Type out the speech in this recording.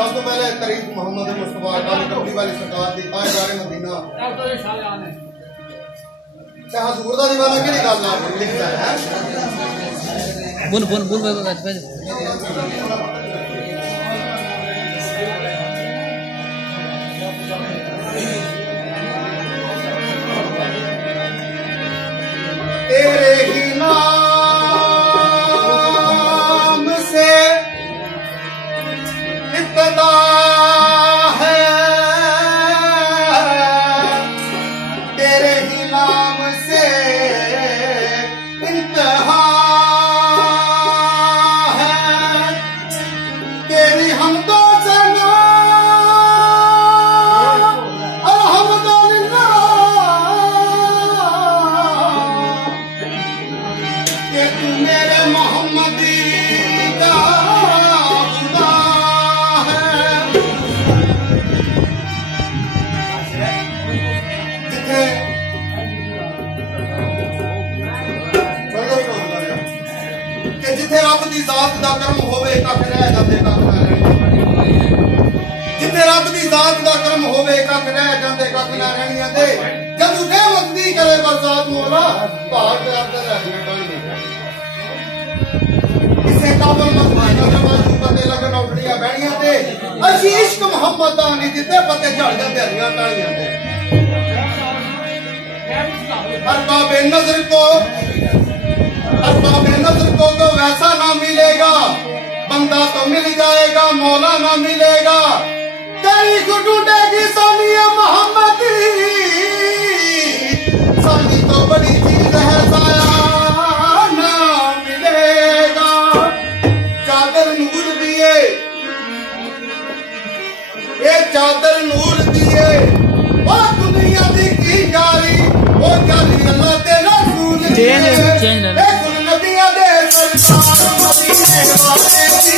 सब तो पहले तारीफ मोहम्मद मुस्तफा कबड़ी वाली सरकार दी ताजदारे मदीना चाह हजूर दा दीवाना केड़ी गल नाल लिखदा है बुन बुन बुन तेरे ही नाम से इब्तिदा है, तेरे ही नाम से इंतहा है, तेरी हमदो सना अल्हम्दुलिल्लाह कि तू मेरे मोहम्मदी का खुदा है। जिथे रब की जात का कर्म होवे कख रह जाते कख ना रहणियां, जिथे रब की जात का कर्म होवे कख रह जाते कख ना रहणियां ते जद उठे वक्ती करे बरसात मौला पहाड़ पे आते रहणियां पाणियां किसे काबल मस्ती नजर बाजू पते लगन उठड़ियां बहणियां ते असी इश्क मोहम्मद दा नहीं जिते पते झड़ जाते हरियां टाणियां ते अरबाब नजर को वैसा ना मिलेगा, बंदा तो मिल जाएगा मौला ना मिलेगा, तेरी को ढूंढेगी सानिया मोहम्मदी, सानी तो बड़ी चीज है साया ना मिलेगा। चादर नूर दिए, ये चादर नूर दिए, वो दुनिया दी की जारी, वो जारी अल्लाह तेरा रसूल चेंज नबिया दे सरकार मदीने वाले दी